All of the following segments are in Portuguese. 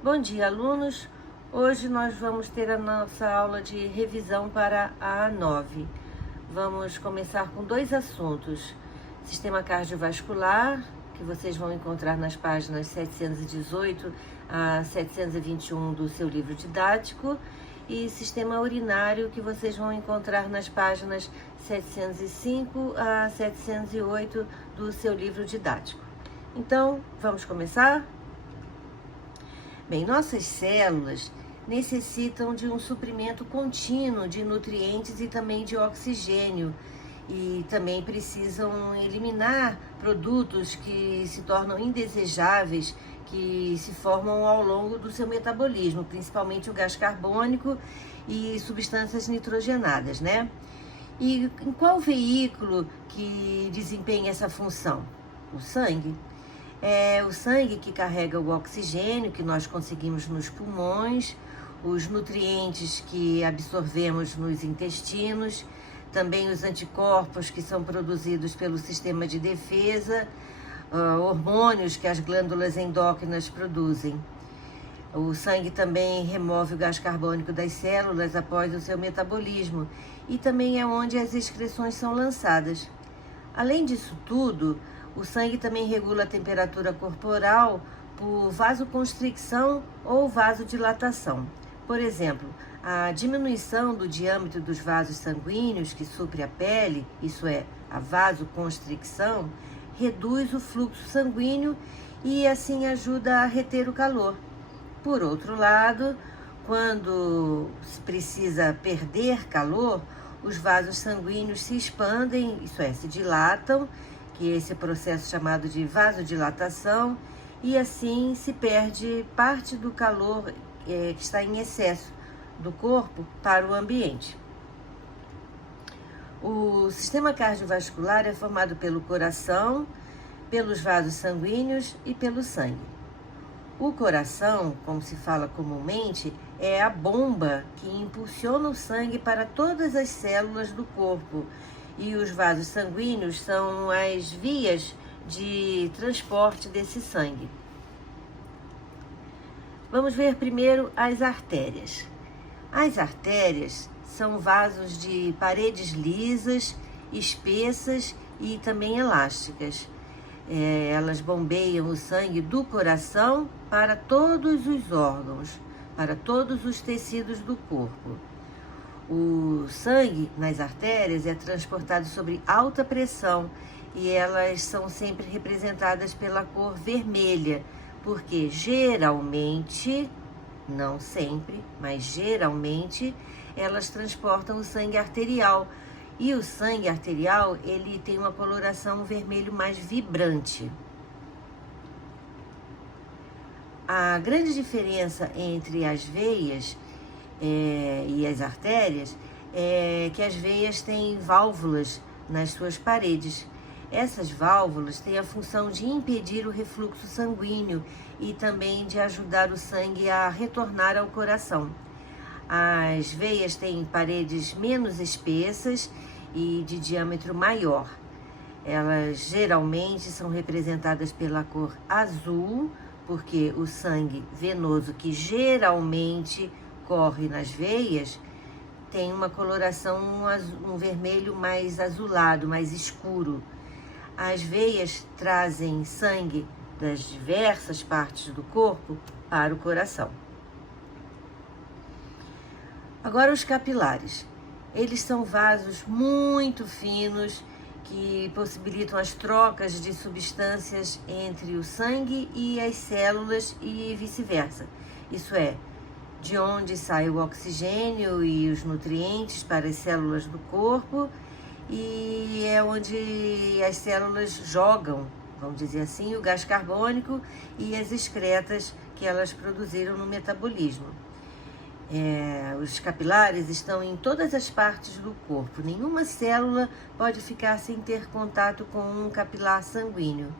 Bom dia, alunos! Hoje nós vamos ter a nossa aula de revisão para a A9. Vamos começar com dois assuntos: sistema cardiovascular, que vocês vão encontrar nas páginas 718 a 721 do seu livro didático, e sistema urinário, que vocês vão encontrar nas páginas 705 a 708 do seu livro didático. Então, vamos começar? Bem, nossas células necessitam de um suprimento contínuo de nutrientes e também de oxigênio, e também precisam eliminar produtos que se tornam indesejáveis, que se formam ao longo do seu metabolismo, principalmente o gás carbônico e substâncias nitrogenadas, né? E em qual veículo que desempenha essa função? O sangue. É o sangue que carrega o oxigênio que nós conseguimos nos pulmões, os nutrientes que absorvemos nos intestinos, também os anticorpos que são produzidos pelo sistema de defesa, hormônios que as glândulas endócrinas produzem. O sangue também remove o gás carbônico das células após o seu metabolismo, e também é onde as excreções são lançadas. Além disso tudo, o sangue também regula a temperatura corporal por vasoconstricção ou vasodilatação. Por exemplo, a diminuição do diâmetro dos vasos sanguíneos que supre a pele, isso é, a vasoconstricção, reduz o fluxo sanguíneo e assim ajuda a reter o calor. Por outro lado, quando se precisa perder calor, os vasos sanguíneos se expandem, isso é, se dilatam, que é esse processo chamado de vasodilatação, e assim se perde parte do calor que está em excesso do corpo para o ambiente. O sistema cardiovascular é formado pelo coração, pelos vasos sanguíneos e pelo sangue. O coração, como se fala comumente, é a bomba que impulsiona o sangue para todas as células do corpo, e os vasos sanguíneos são as vias de transporte desse sangue. Vamos ver primeiro as artérias. As artérias são vasos de paredes lisas, espessas e também elásticas. Elas bombeiam o sangue do coração para todos os órgãos, para todos os tecidos do corpo. O sangue nas artérias é transportado sob alta pressão, e elas são sempre representadas pela cor vermelha, porque geralmente, não sempre, mas geralmente, elas transportam o sangue arterial. E o sangue arterial, ele tem uma coloração vermelho mais vibrante. A grande diferença entre as veias e as artérias é que as veias têm válvulas nas suas paredes. Essas válvulas têm a função de impedir o refluxo sanguíneo e também de ajudar o sangue a retornar ao coração. As veias têm paredes menos espessas e de diâmetro maior. Elas geralmente são representadas pela cor azul, porque o sangue venoso que geralmente corre nas veias tem uma coloração, um vermelho mais azulado, mais escuro. As veias trazem sangue das diversas partes do corpo para o coração. Agora os capilares. Eles são vasos muito finos que possibilitam as trocas de substâncias entre o sangue e as células e vice-versa. Isso é, de onde sai o oxigênio e os nutrientes para as células do corpo, e é onde as células jogam, vamos dizer assim, o gás carbônico e as excretas que elas produziram no metabolismo. Os capilares estão em todas as partes do corpo. Nenhuma célula pode ficar sem ter contato com um capilar sanguíneo.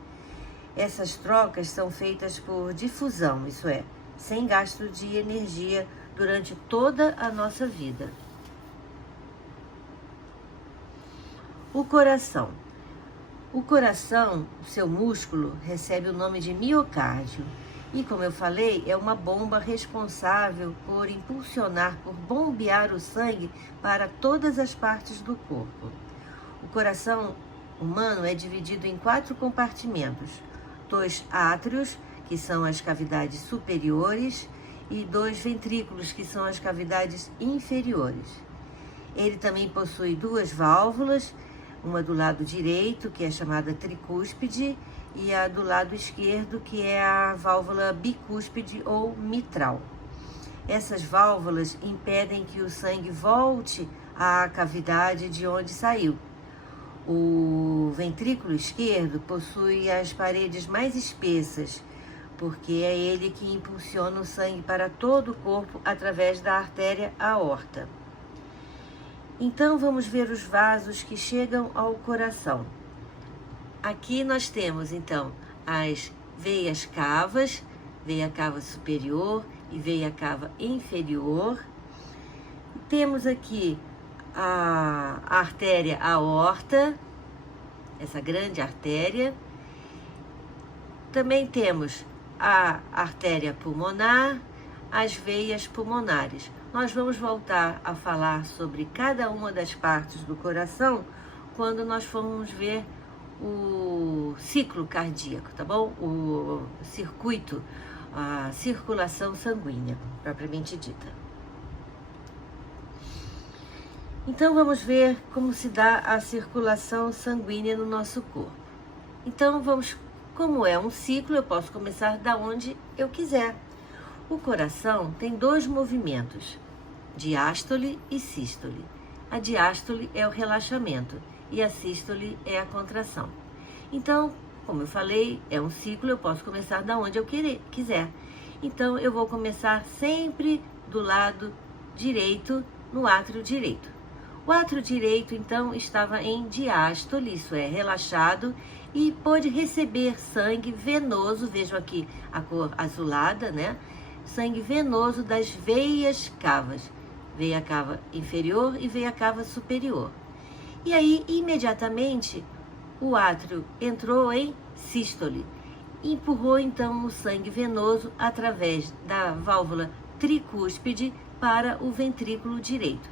Essas trocas são feitas por difusão, isso é, sem gasto de energia durante toda a nossa vida. O coração. O coração, seu músculo, recebe o nome de miocárdio. E como eu falei, é uma bomba responsável por impulsionar, por bombear o sangue para todas as partes do corpo. O coração humano é dividido em 4 compartimentos: 2 átrios, que são as cavidades superiores, e 2 ventrículos, que são as cavidades inferiores. Ele também possui 2 válvulas, uma do lado direito, que é chamada tricúspide, e a do lado esquerdo, que é a válvula bicúspide ou mitral. Essas válvulas impedem que o sangue volte à cavidade de onde saiu. O ventrículo esquerdo possui as paredes mais espessas, porque é ele que impulsiona o sangue para todo o corpo através da artéria aorta. Então vamos ver os vasos que chegam ao coração. Aqui nós temos então as veias cavas, veia cava superior e veia cava inferior. Temos aqui a artéria aorta, essa grande artéria. Também temos a artéria pulmonar, as veias pulmonares. Nós vamos voltar a falar sobre cada uma das partes do coração quando nós formos ver o ciclo cardíaco, tá bom? O circuito, a circulação sanguínea, propriamente dita. Então vamos ver como se dá a circulação sanguínea no nosso corpo. Então como é um ciclo, eu posso começar da onde eu quiser. O coração tem 2 movimentos, diástole e sístole. A diástole é o relaxamento e a sístole é a contração. Então, como eu falei, é um ciclo, eu posso começar da onde eu quiser. Então, eu vou começar sempre do lado direito, no átrio direito. O átrio direito, então, estava em diástole, isso é, relaxado, e pôde receber sangue venoso, vejam aqui a cor azulada, né? Sangue venoso das veias cavas, veia cava inferior e veia cava superior. E aí, imediatamente, o átrio entrou em sístole, empurrou então o sangue venoso através da válvula tricúspide para o ventrículo direito,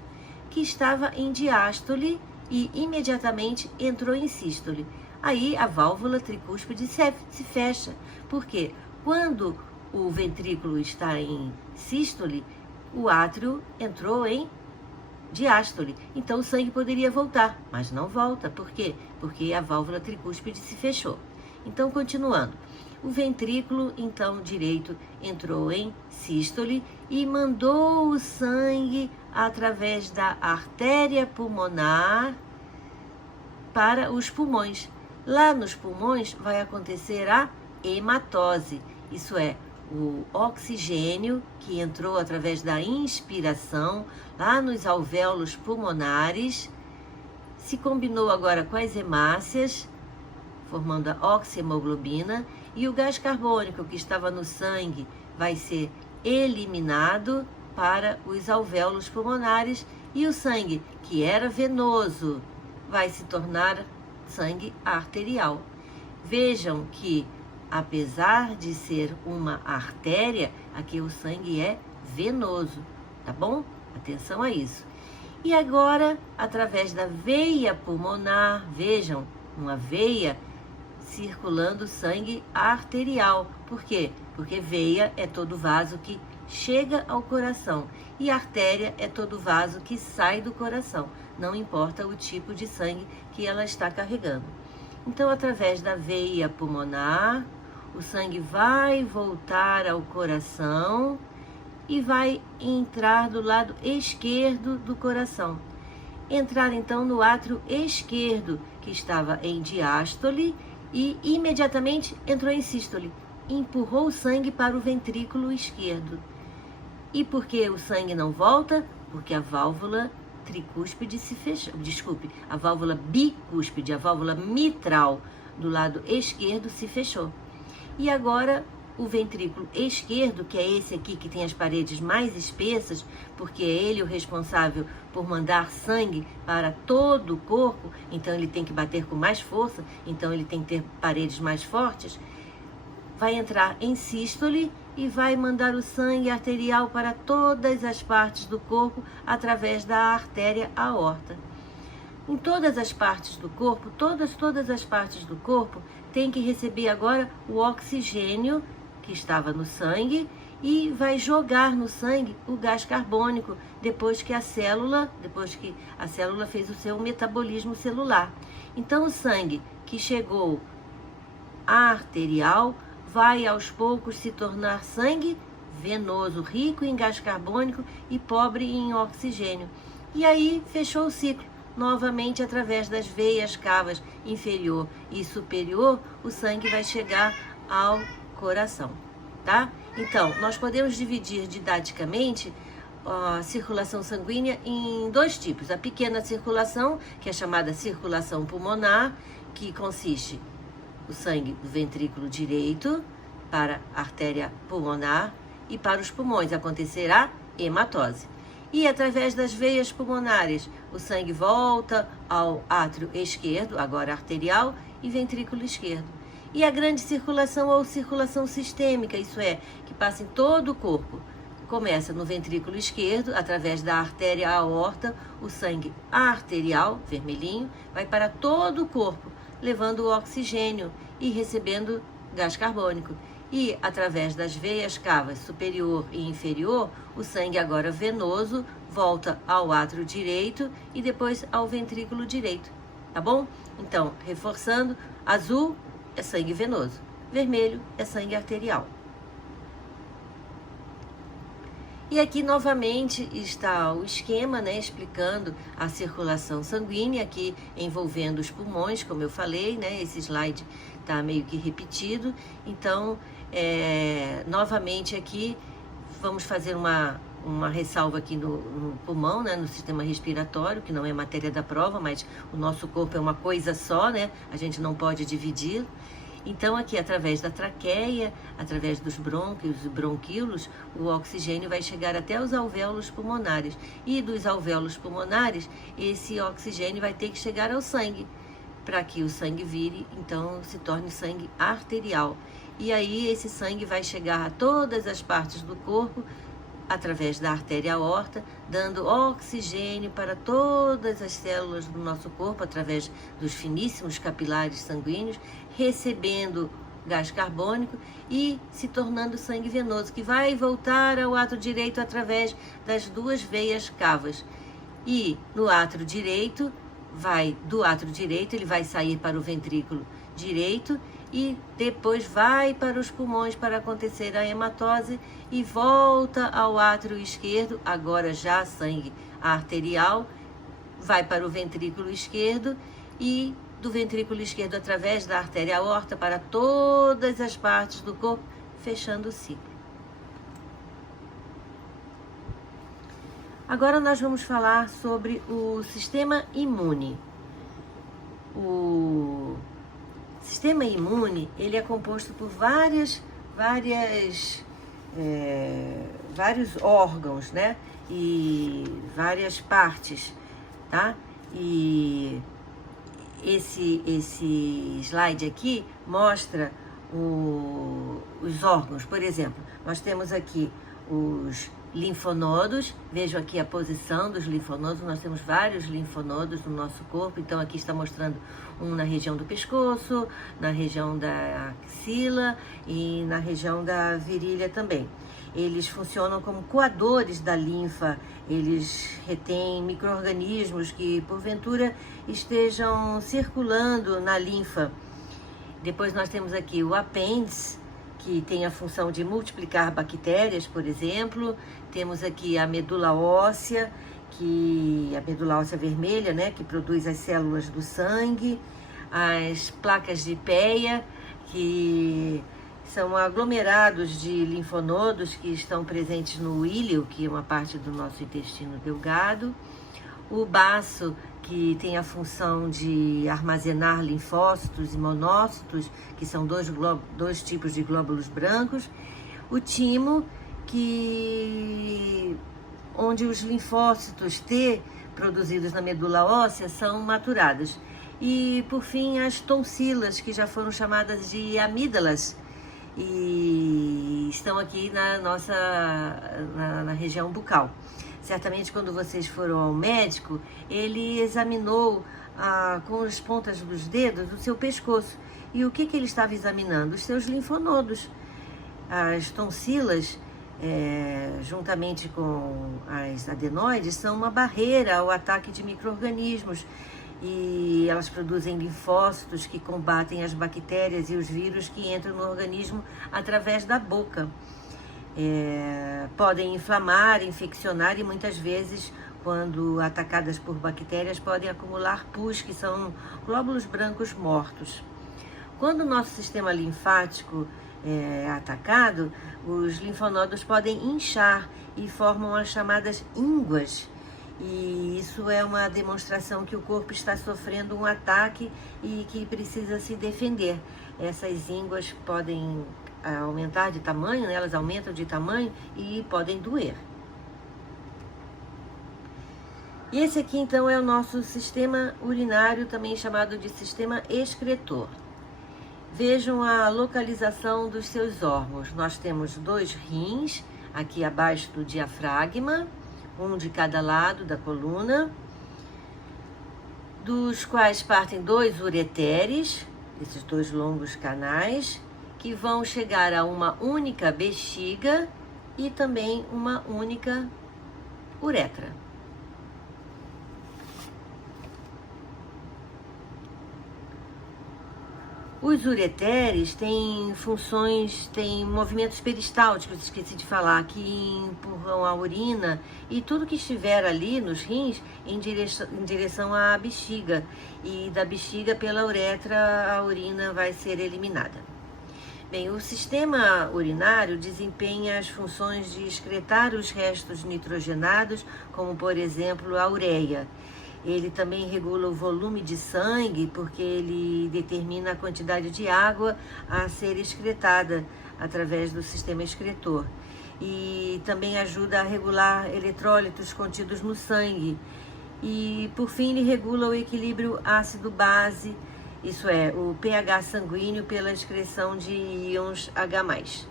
que estava em diástole e imediatamente entrou em sístole. Aí a válvula tricúspide se fecha, porque quando o ventrículo está em sístole, o átrio entrou em diástole. Então o sangue poderia voltar, mas não volta. Por quê? Porque a válvula tricúspide se fechou. Então, continuando. O ventrículo, então, direito entrou em sístole e mandou o sangue através da artéria pulmonar para os pulmões. Lá nos pulmões vai acontecer a hematose, isso é, o oxigênio que entrou através da inspiração lá nos alvéolos pulmonares se combinou agora com as hemácias, formando a oxihemoglobina, e o gás carbônico que estava no sangue vai ser eliminado para os alvéolos pulmonares e o sangue que era venoso vai se tornar sangue arterial. Vejam que apesar de ser uma artéria, aqui o sangue é venoso, tá bom? Atenção a isso. E agora, através da veia pulmonar, vejam, uma veia circulando sangue arterial. Por quê? Porque veia é todo vaso que chega ao coração e artéria é todo vaso que sai do coração, não importa o tipo de sangue que ela está carregando. Então, através da veia pulmonar, o sangue vai voltar ao coração e vai entrar do lado esquerdo do coração. Entrar então no átrio esquerdo, que estava em diástole, e imediatamente entrou em sístole. Empurrou o sangue para o ventrículo esquerdo. E por que o sangue não volta? Porque a válvula tricúspide se fechou. Desculpe, a válvula bicúspide, a válvula mitral do lado esquerdo se fechou. E agora o ventrículo esquerdo, que é esse aqui que tem as paredes mais espessas, porque é ele o responsável por mandar sangue para todo o corpo, então ele tem que bater com mais força, então ele tem que ter paredes mais fortes. vai entrar em sístole e vai mandar o sangue arterial para todas as partes do corpo através da artéria aorta. Em todas as partes do corpo, todas as partes do corpo têm que receber agora o oxigênio que estava no sangue e vai jogar no sangue o gás carbônico depois que a célula fez o seu metabolismo celular. Então o sangue que chegou arterial vai aos poucos se tornar sangue venoso, rico em gás carbônico e pobre em oxigênio. E aí fechou o ciclo. Novamente, através das veias cavas inferior e superior, o sangue vai chegar ao coração, tá? Então, nós podemos dividir didaticamente a circulação sanguínea em dois tipos. A pequena circulação, que é chamada circulação pulmonar, que consiste o sangue do ventrículo direito para a artéria pulmonar e para os pulmões acontecerá hematose. E através das veias pulmonares, o sangue volta ao átrio esquerdo, agora arterial, e ventrículo esquerdo. E a grande circulação ou circulação sistêmica, isso é, que passa em todo o corpo. Começa no ventrículo esquerdo, através da artéria aorta, o sangue arterial, vermelhinho, vai para todo o corpo, levando o oxigênio e recebendo gás carbônico. E, através das veias cavas superior e inferior, o sangue agora venoso volta ao átrio direito e depois ao ventrículo direito, tá bom? Então, reforçando, azul é sangue venoso, vermelho é sangue arterial. E aqui novamente está o esquema, né, explicando a circulação sanguínea, aqui envolvendo os pulmões, como eu falei, né, esse slide está meio que repetido. Então, novamente aqui, vamos fazer uma ressalva aqui no pulmão, né, no sistema respiratório, que não é matéria da prova, mas o nosso corpo é uma coisa só, né, a gente não pode dividir. Então, aqui, através da traqueia, através dos brônquios e bronquíolos, o oxigênio vai chegar até os alvéolos pulmonares. E dos alvéolos pulmonares, esse oxigênio vai ter que chegar ao sangue, para que o sangue vire, então, se torne sangue arterial. E aí, esse sangue vai chegar a todas as partes do corpo, através da artéria aorta, dando oxigênio para todas as células do nosso corpo, através dos finíssimos capilares sanguíneos, recebendo gás carbônico e se tornando sangue venoso, que vai voltar ao átrio direito através das duas veias cavas. E no átrio direito, do átrio direito, ele vai sair para o ventrículo direito e depois vai para os pulmões para acontecer a hematose e volta ao átrio esquerdo, agora já sangue arterial, vai para o ventrículo esquerdo e do ventrículo esquerdo através da artéria aorta para todas as partes do corpo, fechando o ciclo. Agora nós vamos falar sobre o sistema imune. O sistema imune, ele é composto por vários órgãos, né? E várias partes, tá? E esse slide aqui mostra os órgãos. Por exemplo, nós temos aqui os linfonodos, vejam aqui a posição dos linfonodos, nós temos vários linfonodos no nosso corpo, então aqui está mostrando um na região do pescoço, na região da axila e na região da virilha também. Eles funcionam como coadores da linfa, eles retêm micro-organismos que porventura estejam circulando na linfa. Depois nós temos aqui o apêndice, que tem a função de multiplicar bactérias, por exemplo. Temos aqui a medula óssea, a medula óssea vermelha, né, que produz as células do sangue. As placas de Peia, que são aglomerados de linfonodos que estão presentes no íleo, que é uma parte do nosso intestino delgado. O baço, que tem a função de armazenar linfócitos e monócitos, que são dois tipos de glóbulos brancos. O timo, onde os linfócitos T produzidos na medula óssea são maturados. E, por fim, as tonsilas, que já foram chamadas de amígdalas, e estão aqui na nossa na região bucal. Certamente quando vocês foram ao médico, ele examinou com as pontas dos dedos o seu pescoço. E o que ele estava examinando? Os seus linfonodos. As tonsilas, juntamente com as adenoides, são uma barreira ao ataque de micro-organismos. E elas produzem linfócitos que combatem as bactérias e os vírus que entram no organismo através da boca. Podem inflamar, infeccionar e muitas vezes, quando atacadas por bactérias, podem acumular pus, que são glóbulos brancos mortos. Quando o nosso sistema linfático é atacado, os linfonodos podem inchar e formam as chamadas ínguas. E isso é uma demonstração que o corpo está sofrendo um ataque e que precisa se defender. Essas ínguas podem aumentar de tamanho, né? Elas aumentam de tamanho e podem doer. E esse aqui então é o nosso sistema urinário, também chamado de sistema excretor. Vejam a localização dos seus órgãos. Nós temos 2 rins aqui abaixo do diafragma, um de cada lado da coluna, dos quais partem 2 ureteres, esses 2 longos canais, que vão chegar a uma única bexiga e também uma única uretra. Os ureteres têm funções, têm movimentos peristálticos, esqueci de falar, que empurram a urina e tudo que estiver ali nos rins em direção à bexiga. E da bexiga pela uretra a urina vai ser eliminada. Bem, o sistema urinário desempenha as funções de excretar os restos nitrogenados, como por exemplo a ureia. Ele também regula o volume de sangue, porque ele determina a quantidade de água a ser excretada através do sistema excretor. E também ajuda a regular eletrólitos contidos no sangue. E, por fim, ele regula o equilíbrio ácido-base, isso é, o pH sanguíneo pela excreção de íons H+.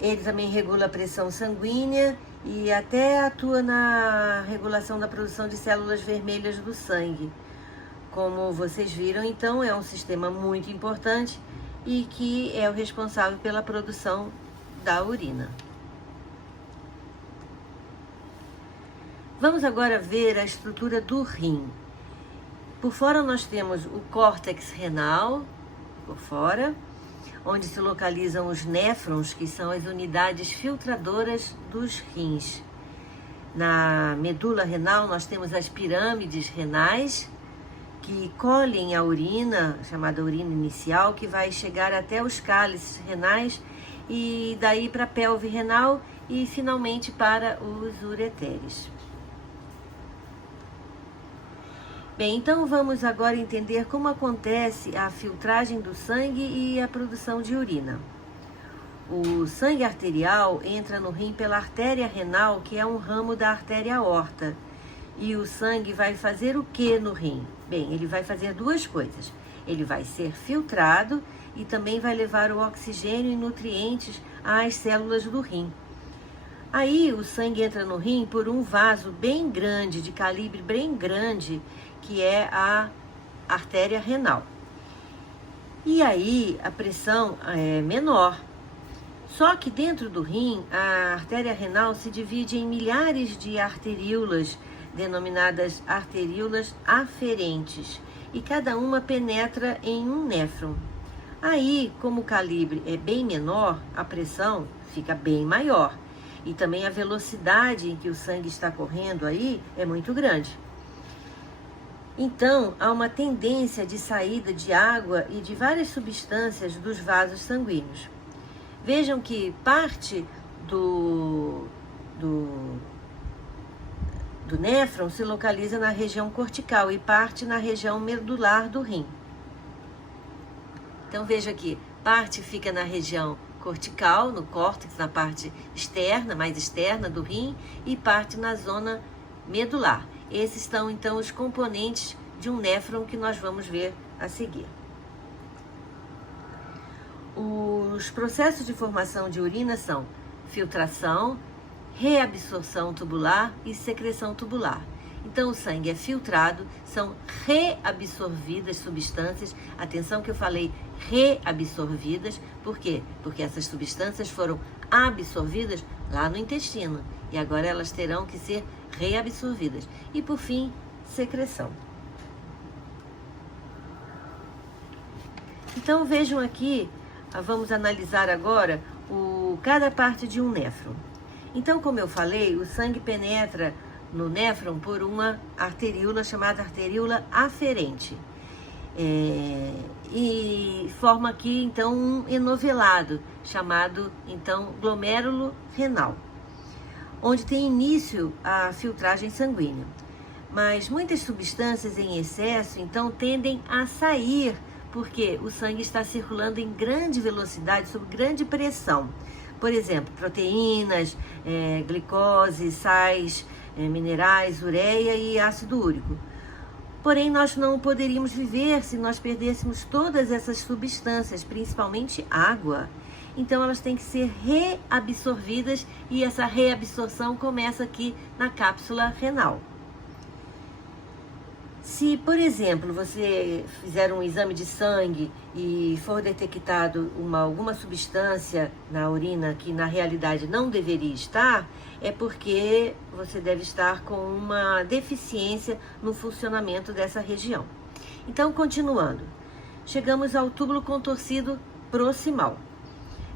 Ele também regula a pressão sanguínea e até atua na regulação da produção de células vermelhas do sangue. Como vocês viram, então, é um sistema muito importante e que é o responsável pela produção da urina. Vamos agora ver a estrutura do rim. Por fora nós temos o córtex renal, por fora, onde se localizam os néfrons, que são as unidades filtradoras dos rins. Na medula renal nós temos as pirâmides renais, que colhem a urina, chamada urina inicial, que vai chegar até os cálices renais e daí para a pelve renal e finalmente para os ureteres. Bem, então vamos agora entender como acontece a filtragem do sangue e a produção de urina. O sangue arterial entra no rim pela artéria renal, que é um ramo da artéria aorta. E o sangue vai fazer o que no rim? Bem, ele vai fazer 2 coisas. Ele vai ser filtrado e também vai levar o oxigênio e nutrientes às células do rim. Aí o sangue entra no rim por um vaso bem grande, de calibre bem grande, que é a artéria renal. E aí a pressão é menor. Só que dentro do rim, a artéria renal se divide em milhares de arteríolas, denominadas arteríolas aferentes, e cada uma penetra em um néfron. Aí, como o calibre é bem menor, a pressão fica bem maior. E também a velocidade em que o sangue está correndo aí é muito grande. Então, há uma tendência de saída de água e de várias substâncias dos vasos sanguíneos. Vejam que parte do néfron se localiza na região cortical e parte na região medular do rim. Então, veja aqui, parte fica na região cortical, no córtex, na parte externa, mais externa do rim, e parte na zona medular. Esses são, então, os componentes de um néfron que nós vamos ver a seguir. Os processos de formação de urina são filtração, reabsorção tubular e secreção tubular. Então, o sangue é filtrado, são reabsorvidas substâncias. Atenção que eu falei reabsorvidas, por quê? Porque essas substâncias foram absorvidas lá no intestino e agora elas terão que ser reabsorvidas. E, por fim, secreção. Então, vejam aqui, vamos analisar agora cada parte de um néfron. Então, como eu falei, o sangue penetra no néfron por uma arteríola chamada arteríola aferente. E forma aqui, então, um enovelado, chamado, então, glomérulo renal, onde tem início a filtragem sanguínea. Mas muitas substâncias em excesso, então, tendem a sair, porque o sangue está circulando em grande velocidade, sob grande pressão. Por exemplo, proteínas, glicose, sais, minerais, ureia e ácido úrico. Porém, nós não poderíamos viver se nós perdêssemos todas essas substâncias, principalmente água. Então, elas têm que ser reabsorvidas e essa reabsorção começa aqui na cápsula renal. Se, por exemplo, você fizer um exame de sangue e for detectado alguma substância na urina que na realidade não deveria estar, é porque você deve estar com uma deficiência no funcionamento dessa região. Então, continuando, chegamos ao túbulo contorcido proximal,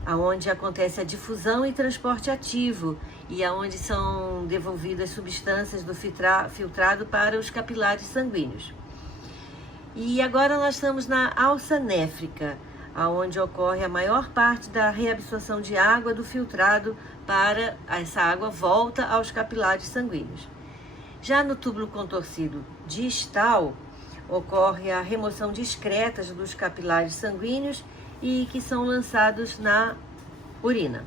aonde acontece a difusão e transporte ativo e aonde são devolvidas substâncias do filtrado para os capilares sanguíneos. E agora nós estamos na alça néfrica, aonde ocorre a maior parte da reabsorção de água do filtrado para essa água volta aos capilares sanguíneos. Já no túbulo contorcido distal, ocorre a remoção discreta dos capilares sanguíneos e que são lançados na urina.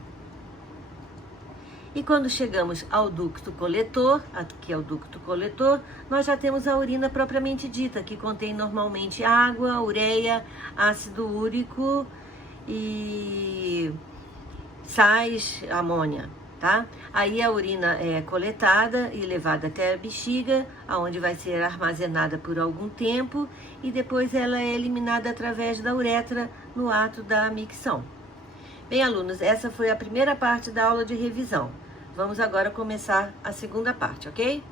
E quando chegamos ao ducto coletor, aqui é o ducto coletor, nós já temos a urina propriamente dita, que contém normalmente água, ureia, ácido úrico e sais, amônia, tá? Aí a urina é coletada e levada até a bexiga, onde vai ser armazenada por algum tempo e depois ela é eliminada através da uretra no ato da micção. Bem, alunos, essa foi a primeira parte da aula de revisão. Vamos agora começar a segunda parte, ok?